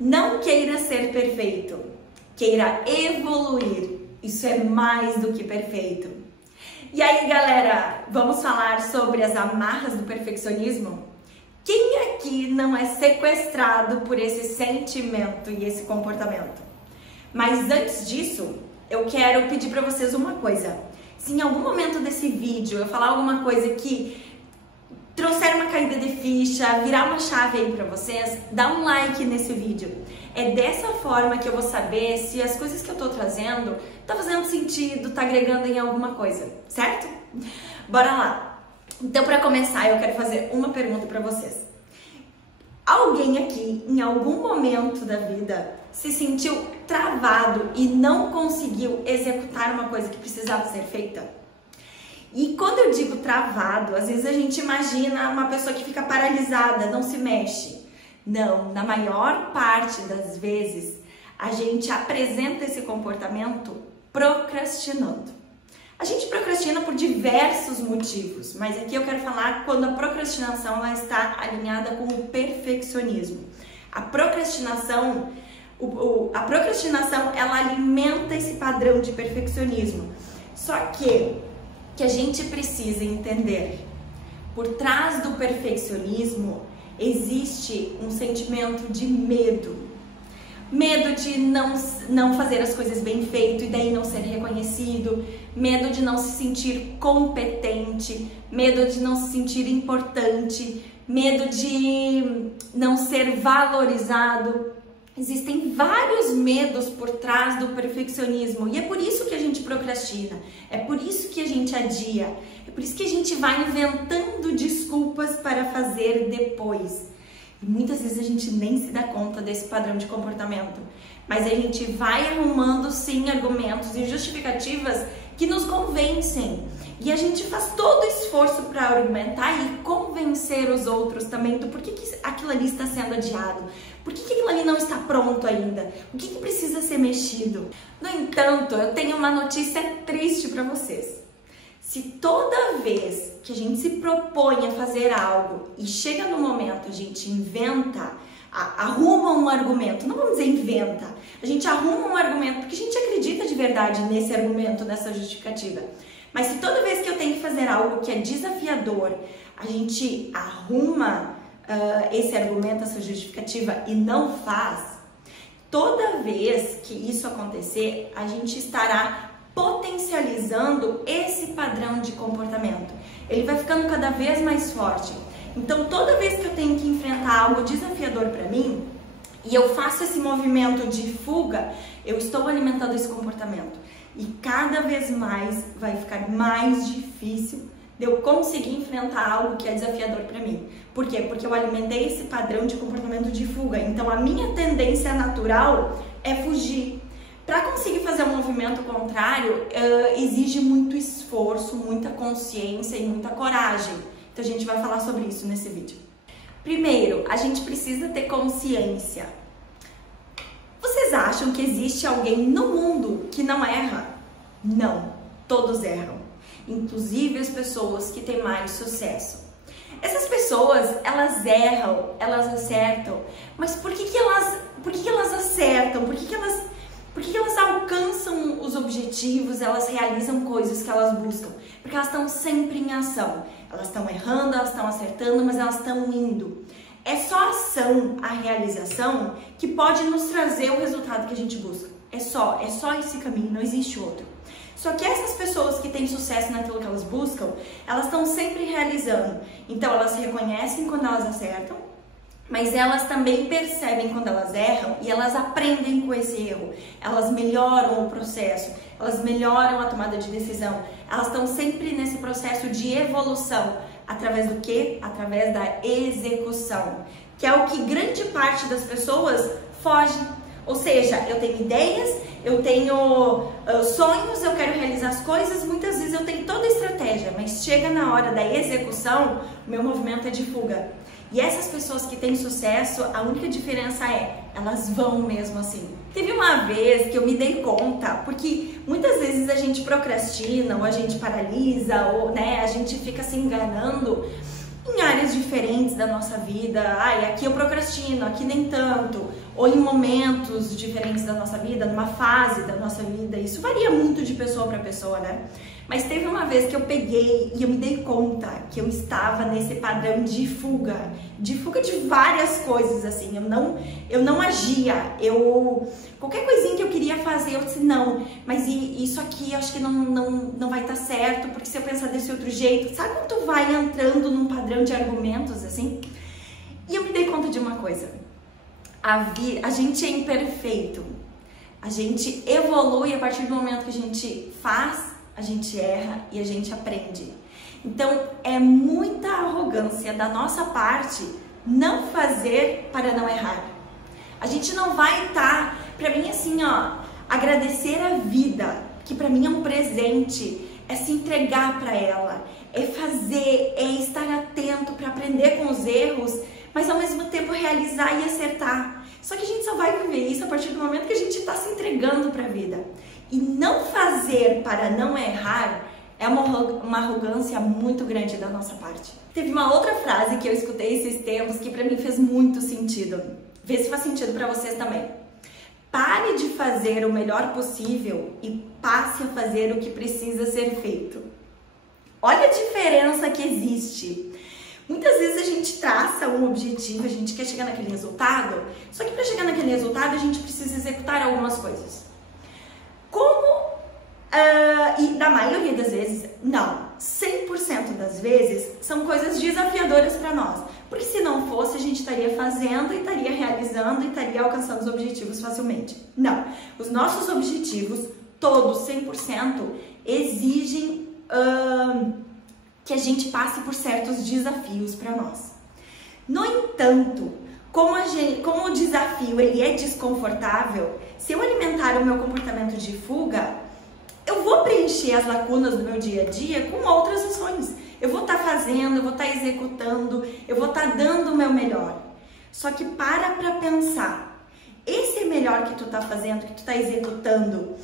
Não queira ser perfeito, queira evoluir. Isso é mais do que perfeito. E aí, galera, vamos falar sobre as amarras do perfeccionismo? Quem aqui não é sequestrado por esse sentimento e esse comportamento? Mas antes disso, eu quero pedir para vocês uma coisa. Se em algum momento desse vídeo eu falar alguma coisa que trouxer uma caída de ficha, virar uma chave aí pra vocês, dá um like nesse vídeo. É dessa forma que eu vou saber se as coisas que eu tô trazendo tá fazendo sentido, tá agregando em alguma coisa, certo? Bora lá! Então, pra começar, eu quero fazer uma pergunta pra vocês. Alguém aqui, em algum momento da vida, se sentiu travado e não conseguiu executar uma coisa que precisava ser feita? E quando eu digo travado, às vezes a gente imagina uma pessoa que fica paralisada, não se mexe. Não, na maior parte das vezes, a gente apresenta esse comportamento procrastinando. A gente procrastina por diversos motivos, mas aqui eu quero falar quando a procrastinação ela está alinhada com o perfeccionismo. A procrastinação ela alimenta esse padrão de perfeccionismo. Só que a gente precisa entender, por trás do perfeccionismo existe um sentimento de medo. Medo de não fazer as coisas bem feito e daí não ser reconhecido, medo de não se sentir competente, medo de não se sentir importante, medo de não ser valorizado. Existem vários medos por trás do perfeccionismo e é por isso que a gente procrastina, é por isso que a gente adia, é por isso que a gente vai inventando desculpas para fazer depois. E muitas vezes a gente nem se dá conta desse padrão de comportamento, mas a gente vai arrumando sim argumentos e justificativas que nos convencem. E a gente faz todo o esforço para argumentar e convencer os outros também do porquê que aquilo ali está sendo adiado, por que aquilo ali não está pronto ainda, o que precisa ser mexido. No entanto, eu tenho uma notícia triste para vocês. Se toda vez que a gente se propõe a fazer algo e chega no momento a gente inventa, arruma um argumento, não vamos dizer inventa, a gente arruma um argumento porque a gente acredita de verdade nesse argumento, nessa justificativa. Mas se toda vez que eu tenho que fazer algo que é desafiador, a gente arruma esse argumento, essa justificativa e não faz, toda vez que isso acontecer, a gente estará potencializando esse padrão de comportamento. Ele vai ficando cada vez mais forte. Então, toda vez que eu tenho que enfrentar algo desafiador para mim, e eu faço esse movimento de fuga, eu estou alimentando esse comportamento. E cada vez mais vai ficar mais difícil de eu conseguir enfrentar algo que é desafiador para mim. Por quê? Porque eu alimentei esse padrão de comportamento de fuga. Então, a minha tendência natural é fugir. Para conseguir fazer um movimento contrário, exige muito esforço, muita consciência e muita coragem. Então, a gente vai falar sobre isso nesse vídeo. Primeiro, a gente precisa ter consciência. Vocês acham que existe alguém no mundo que não erra? Não, todos erram. Inclusive as pessoas que têm mais sucesso. Essas pessoas, elas erram, elas acertam. Mas por que elas acertam? Por que elas alcançam os objetivos, elas realizam coisas que elas buscam? Porque elas estão sempre em ação. Elas estão errando, elas estão acertando, mas elas estão indo. É só a ação, a realização, que pode nos trazer o resultado que a gente busca. É só esse caminho, não existe outro. Só que essas pessoas que têm sucesso naquilo que elas buscam, elas estão sempre realizando. Então elas reconhecem quando elas acertam, mas elas também percebem quando elas erram e elas aprendem com esse erro. Elas melhoram o processo, elas melhoram a tomada de decisão. Elas estão sempre nesse processo de evolução. Através do quê? Através da execução, que é o que grande parte das pessoas foge. Ou seja, eu tenho ideias, eu tenho sonhos, eu quero realizar as coisas, muitas vezes eu tenho toda a estratégia, mas chega na hora da execução, o meu movimento é de fuga. E essas pessoas que têm sucesso, a única diferença é, elas vão mesmo assim. Teve uma vez que eu me dei conta, porque muitas vezes a gente procrastina, ou a gente paralisa, ou a gente fica se enganando em áreas diferentes da nossa vida. Ai, aqui eu procrastino, aqui nem tanto, ou em momentos diferentes da nossa vida, numa fase da nossa vida. Isso varia muito de pessoa para pessoa, né? Mas teve uma vez que eu peguei e eu me dei conta que eu estava nesse padrão de fuga de várias coisas, assim. Eu não agia, qualquer coisinha que eu queria fazer, eu disse, não, mas isso aqui eu acho que não vai estar certo, porque se eu pensar desse outro jeito, sabe quando tu vai entrando num padrão de argumentos, assim? E eu me dei conta de uma coisa, a gente é imperfeito, a gente evolui a partir do momento que a gente faz, a gente erra e a gente aprende. Então, é muita arrogância da nossa parte não fazer para não errar. A gente não vai estar, pra mim assim, ó, agradecer a vida, que pra mim é um presente, é se entregar pra ela, é fazer, é estar atento para aprender com os erros, mas ao mesmo tempo realizar e acertar. Só que a gente só vai viver isso a partir do momento que a gente está se entregando para a vida. E não fazer para não errar é uma arrogância muito grande da nossa parte. Teve uma outra frase que eu escutei esses tempos que para mim fez muito sentido. Vê se faz sentido para vocês também. Pare de fazer o melhor possível e passe a fazer o que precisa ser feito. Olha a diferença que existe. Muitas vezes a gente traça um objetivo, a gente quer chegar naquele resultado, só que para chegar naquele resultado a gente precisa executar algumas coisas. E da maioria das vezes, não, 100% das vezes, são coisas desafiadoras para nós. Porque se não fosse, a gente estaria fazendo e estaria realizando e estaria alcançando os objetivos facilmente. Não, os nossos objetivos, todos, 100%, exigem que a gente passe por certos desafios para nós. No entanto, como o desafio ele é desconfortável, se eu alimentar o meu comportamento de fuga, eu vou preencher as lacunas do meu dia a dia com outras ações. Eu vou estar fazendo, eu vou estar executando, eu vou estar dando o meu melhor. Só que para pensar, esse melhor que tu tá fazendo, que tu tá executando,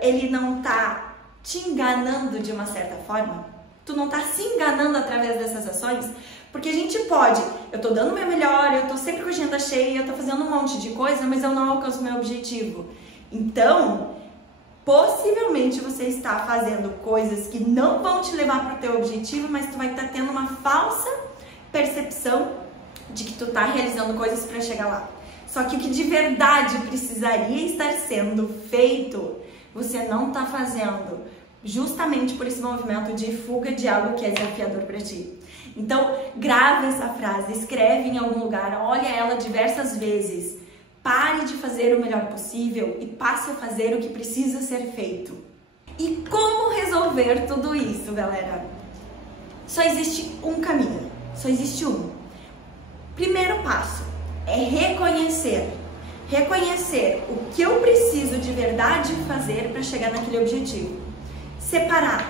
ele não tá te enganando de uma certa forma? Tu não tá se enganando através dessas ações? Porque a gente pode, eu tô dando o meu melhor, eu tô sempre com a agenda cheia, eu tô fazendo um monte de coisa, mas eu não alcanço o meu objetivo. Então, possivelmente você está fazendo coisas que não vão te levar para o teu objetivo, mas tu vai estar tendo uma falsa percepção de que tu tá realizando coisas para chegar lá. Só que o que de verdade precisaria estar sendo feito, você não tá fazendo, justamente por esse movimento de fuga de algo que é desafiador para ti. Então, grave essa frase, escreve em algum lugar, olha ela diversas vezes. Pare de fazer o melhor possível e passe a fazer o que precisa ser feito. E como resolver tudo isso, galera? Só existe um caminho, só existe um. Primeiro passo é reconhecer o que eu preciso de verdade fazer para chegar naquele objetivo. Separa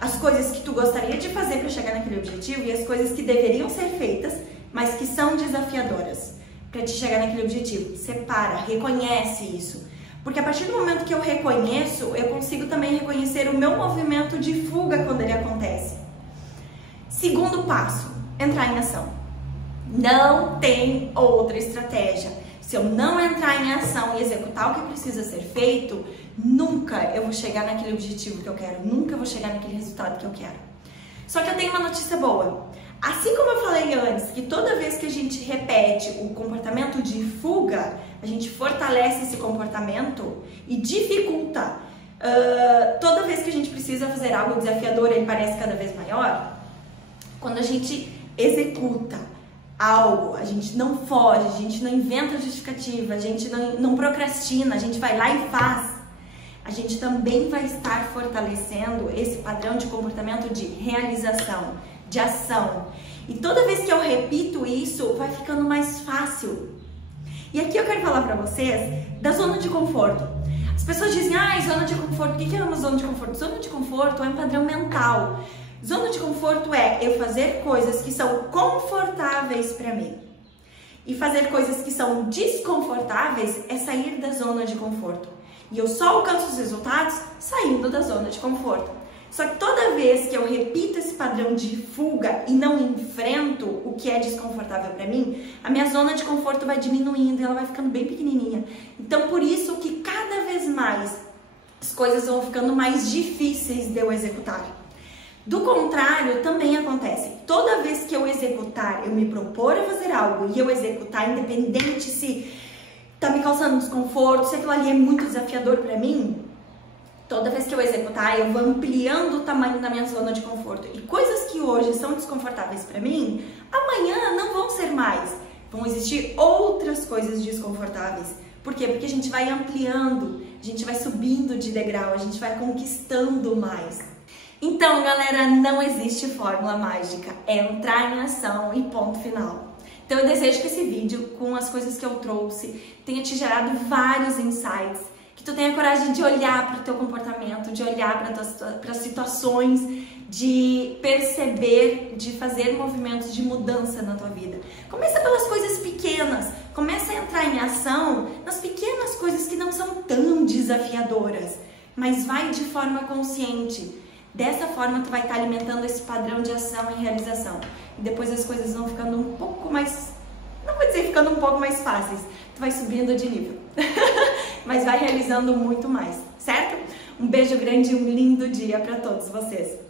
as coisas que tu gostaria de fazer para chegar naquele objetivo e as coisas que deveriam ser feitas, mas que são desafiadoras para te chegar naquele objetivo. Separa, reconhece isso. Porque a partir do momento que eu reconheço, eu consigo também reconhecer o meu movimento de fuga quando ele acontece. Segundo passo, entrar em ação. Não tem outra estratégia. Se eu não entrar em ação e executar o que precisa ser feito, nunca eu vou chegar naquele objetivo que eu quero, nunca eu vou chegar naquele resultado que eu quero. Só que eu tenho uma notícia boa. Assim como eu falei antes, que toda vez que a gente repete o comportamento de fuga, a gente fortalece esse comportamento e dificulta. Toda vez que a gente precisa fazer algo desafiador, ele parece cada vez maior. Quando a gente executa algo, a gente não foge, a gente não inventa justificativa, a gente não procrastina, a gente vai lá e faz. A gente também vai estar fortalecendo esse padrão de comportamento de realização, de ação. E toda vez que eu repito isso, vai ficando mais fácil. E aqui eu quero falar pra vocês da zona de conforto. As pessoas dizem, zona de conforto, o que é uma zona de conforto? Zona de conforto é um padrão mental. Zona de conforto é eu fazer coisas que são confortáveis pra mim. E fazer coisas que são desconfortáveis é sair da zona de conforto. E eu só alcanço os resultados saindo da zona de conforto. Só que toda vez que eu repito esse padrão de fuga e não enfrento o que é desconfortável para mim, a minha zona de conforto vai diminuindo e ela vai ficando bem pequenininha. Então, por isso que cada vez mais as coisas vão ficando mais difíceis de eu executar. Do contrário, também acontece. Toda vez que eu executar, eu me propor a fazer algo e eu executar, independente se tá me causando desconforto, se aquilo ali é muito desafiador para mim, toda vez que eu executar, eu vou ampliando o tamanho da minha zona de conforto. E coisas que hoje são desconfortáveis para mim, amanhã não vão ser mais. Vão existir outras coisas desconfortáveis. Por quê? Porque a gente vai ampliando, a gente vai subindo de degrau, a gente vai conquistando mais. Então, galera, não existe fórmula mágica. É entrar em ação e ponto final. Então, eu desejo que esse vídeo, com as coisas que eu trouxe, tenha te gerado vários insights. Que tu tenha coragem de olhar para o teu comportamento, de olhar para as situações, de perceber, de fazer movimentos de mudança na tua vida. Começa pelas coisas pequenas, começa a entrar em ação nas pequenas coisas que não são tão desafiadoras, mas vai de forma consciente. Dessa forma tu vai estar alimentando esse padrão de ação e realização. E depois as coisas vão ficando um pouco mais, não vou dizer ficando um pouco mais fáceis, tu vai subindo de nível. Mas vai realizando muito mais, certo? Um beijo grande e um lindo dia para todos vocês.